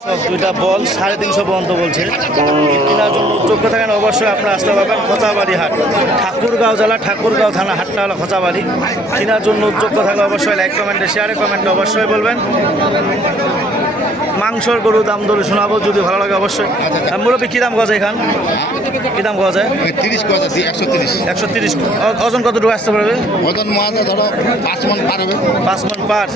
সব দুইটা বল সাড়ে তিনশো পর্যন্ত বলছে। কেনার জন্য যোগ্য থাকেন অবশ্যই আপনার আসতে পারবেন খোঁচাবাড়ি হাট। ঠাকুরগাঁও জেলা, ঠাকুরগাঁও থানা, হাটটা হলো খোঁচাবাড়ি। কেনার জন্য যোগ্য থাকলে অবশ্যই লাইক কমেন্টে শেয়ারে কমেন্টে অবশ্যই বলবেন। মাংসর গরু দাম দরে শোনাবো যদি ভালো লাগে অবশ্যই। আর মুরব্বী কী দাম গজে এখান? কী দাম গজে তিরিশ কথা একশো তিরিশ। একশো তিরিশ। ওজন কতটুকু আসতে পারবে? ওজন ধরো পাঁচ মন পার হবে। পাঁচ মন পার।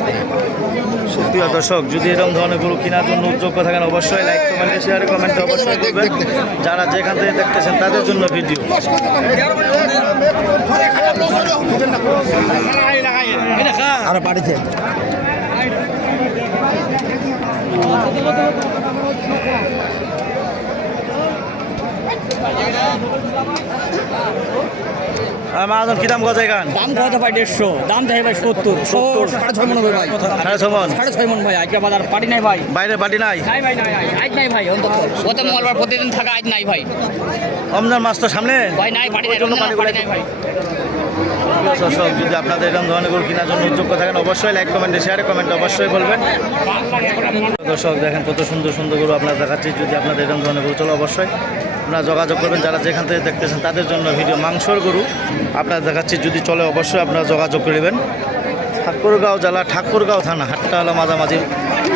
সুপ্রিয় দর্শক যদি এরকম ধরনের গরু কেনার জন্য উদ্যোগ থাকেন অবশ্যই লাইক কমেন্টে শেয়ারে কমেন্টে অবশ্যই করবেন। যারা যেখান থেকে দেখতেছেন তাদের জন্য ভিডিও আর বাড়িতে। মাহাজন কী দাম গজে এখান? দাম কত ভাই? দেড়শো। দাম চাই ভাই সত্তর। সত্তর। সাড়ে ছয় মন ভাই। সাড়ে ছ মন? সাড়ে ছয় মন ভাই আজকে বাজার পাটি নাই ভাই। বাইরে বাটি নাই? নাই ভাই নাই আজ নাই ভাই অন্তত। গত মঙ্গলবার প্রতিদিন থাকা আজ নাই ভাই। রমজান মাস তো সামনে? ভাই নাই পাটি নাই রমজান পাটি পাটি নাই ভাই। দর্শক, যদি আপনাদের এরকম ধরনের গরু কেনার জন্য উদ্যোগ থাকেন, অবশ্যই লাইক কমেন্টে শেয়ারে কমেন্টে অবশ্যই বলবেন। দর্শক, দেখেন কত সুন্দর সুন্দর গরু আপনার দেখাচ্ছি। যদি আপনাদের এরকম ধরনের গরু চলো, অবশ্যই আপনারা যোগাযোগ করবেন। যারা যেখান থেকে দেখতেছেন, তাদের জন্য ভিডিও মাংসর গরু আপনার দেখাচ্ছি। যদি চলে, অবশ্যই আপনারা যোগাযোগ করবেন ঠাকুরগাঁও জেলা, ঠাকুরগাঁও থানা হাট্টাওয়ালা মাঝামাঝি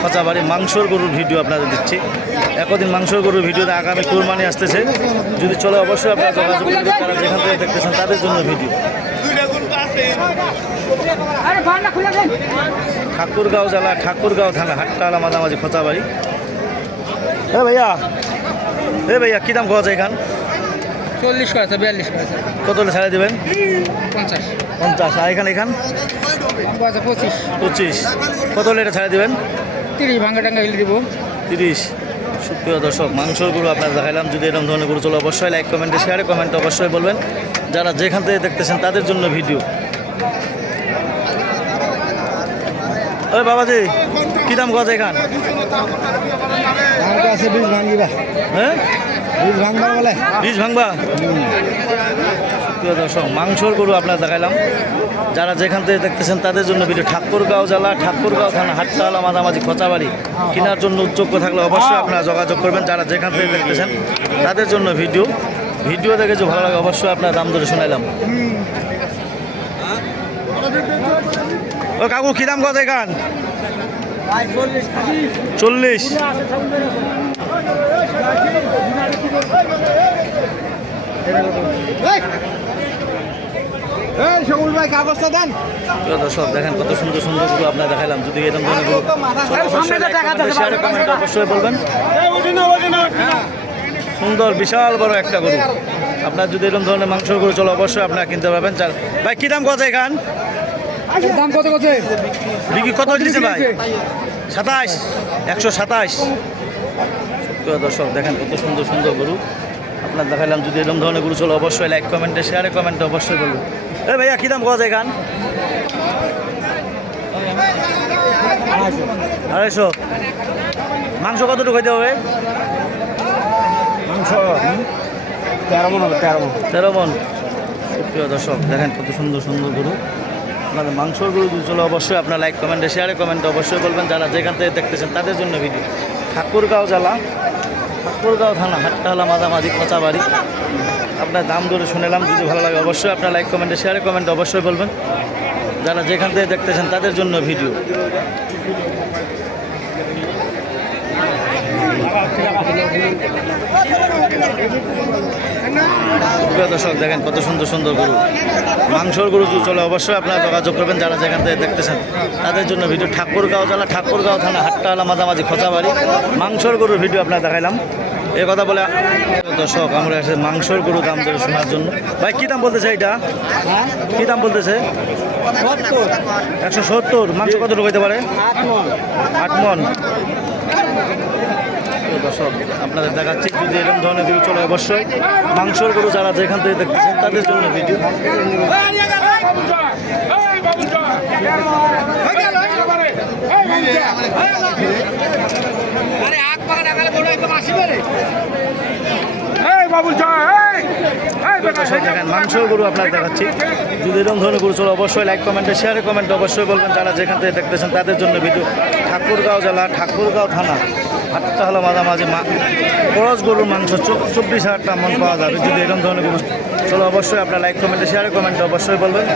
খচাবাড়ি মাংসর গরুর ভিডিও আপনাদের দিচ্ছি। একদিন মাংসর গরুর ভিডিওতে আগামী কুরবানি আসতেছে। যদি চলে, অবশ্যই আপনারা যোগাযোগ করবেন যারা যেখান থেকে দেখতেছেন, তাদের জন্য ভিডিও ঠাকুরগাঁও জেলা ঠাকুরগাঁও থানা হাট্টাওয়ালা মাঝামাঝি খোঁচাবাড়ি। হ্যাঁ ভাইয়া এ ভাইয়া কী দাম খাওয়া যায় এখান? চল্লিশ করেছে বিয়াল্লিশ করেছে কত হলে ছাড়া দেবেন? পঞ্চাশ। পঞ্চাশ আর এখানে এখান? পঁচিশ। পঁচিশ। কত হলে এটা ছাড়া দেবেন? তিরিশ ভাঙ্গা টাঙ্গা গেলে দিব। তিরিশ। সুপ্রিয় দর্শক মাংসর গরু আপনার দেখাইলাম যদি এরকম ধরনের গরু চলো অবশ্যই লাইক কমেন্টে শেয়ারে কমেন্টে অবশ্যই বলবেন। যারা যেখান থেকে দেখতেছেন তাদের জন্য ভিডিও ওই বাবাজি কী দাম গজ এখান? কাছে বীজ ভাঙ্গিবা হ্যাঁ? বীজ ভাঙবা বলে। বীজ ভাঙবা? প্রিয় দর্শক মাংসর গরু আপনার দেখাইলাম। যারা যেখান থেকে দেখতেছেন তাদের জন্য ভিডিও ঠাকুরগাঁও জেলা ঠাকুরগাঁও থানা হাট্টাওয়ালা মাঝামাঝি খোঁচাবাড়ি। কেনার জন্য উদ্যোগ্য থাকলে অবশ্যই আপনারা যোগাযোগ করবেন। যারা যেখান থেকে দেখতেছেন তাদের জন্য ভিডিও। ভিডিও দেখে যে ভালো লাগে অবশ্যই আপনার দাম ধরে শোনাইলাম। ও কাকু কী দাম কত এখান? চল্লিশ। দর্শক দেখেন কত সুন্দর সুন্দর আপনার দেখালাম যদি এরকম ধরনের অবশ্যই বলবেন। সুন্দর বিশাল বড় একটা গরু। আপনার যদি এরকম ধরনের মাংস গরু চলো অবশ্যই আপনারা কিনতে পারবেন। ভাই কী দাম কত এখান? দাম কত কত? বিক্রি কত ভাই? সাতাশ। একশো সাতাশ। দর্শক দেখেন কত সুন্দর সুন্দর গরু। আপনার দেখালাম যদি এরকম ধরনের গরু চলো অবশ্যই লাইক কমেন্টে শেয়ারে কমেন্টে অবশ্যই বলবেন। এ ভাইয়া কী দাম কত এখান আড়াইশো। মাংস কতটুকু হইতে হবে? মাংস তেরো মন হবে তেরো মন। তেরো মন। প্রিয় দর্শক দেখেন কত সুন্দর সুন্দর গরু। আপনাদের মাংসর গরু দুজন অবশ্যই আপনার লাইক কমেন্টে শেয়ারে কমেন্ট অবশ্যই বলবেন যারা যেখান থেকে দেখতেছেন তাদের জন্য ভিডিও ঠাকুরগাঁও জেলা, ঠাকুরগাঁও থানা, হাট্টাহলা মাঝামাঝি খোঁচাবাড়ি। আপনার দাম ধরে শুনেলাম, যদি ভালো লাগে অবশ্যই আপনার লাইক কমেন্টে শেয়ারে কমেন্ট অবশ্যই বলবেন। যারা যেখান থেকে দেখতেছেন তাদের জন্য ভিডিও প্রিয় দর্শক দেখেন কত সুন্দর সুন্দর গরু। মাংসর গরু চলে অবশ্যই আপনারা যোগাযোগ করবেন যারা যেখান থেকে দেখতেছেন। তাদের জন্য ভিডিও ঠাকুরগাঁও জেলা ঠাকুরগাঁও থানা হাট্টাওয়ালা মাঝামাঝি খোঁচাবাড়ি মাংসর গরুর ভিডিও আপনারা দেখাইলাম। এ কথা বলে দর্শক আমরা এসে মাংসর গরু দাম ধরে শোনার জন্য। ভাই কী দাম বলতেছে এটা? কী দাম বলতেছে? একশো সত্তর। মাংস কতটুকু হইতে পারে? আট মন। আপনাদের দেখাচ্ছি, যদি এরকম ধরনের ভিডিও চলে অবশ্যই মাংসর গরু যারা যেখান থেকে দেখতেছেন, তাদের জন্য ভিডিও মাংসর গরু আপনার দেখাচ্ছি। যদি এরকম ধরনের গরু চলে, অবশ্যই লাইক কমেন্টে শেয়ারে কমেন্টে অবশ্যই বলবেন, যারা যেখান থেকে দেখতেছেন, তাদের জন্য ভিডিও ঠাকুরগাঁও জেলা, ঠাকুরগাঁও থানা। হাটটা হলো মাঝামাঝি মা খরচ গরুর মাংস। চব্বিশ হাজার টাকা মন পাওয়া যাবে যদি এরকম ধরনের গরু চলো অবশ্যই আপনার লাইক কমেন্টে শেয়ার কমেন্টে অবশ্যই বলবেন।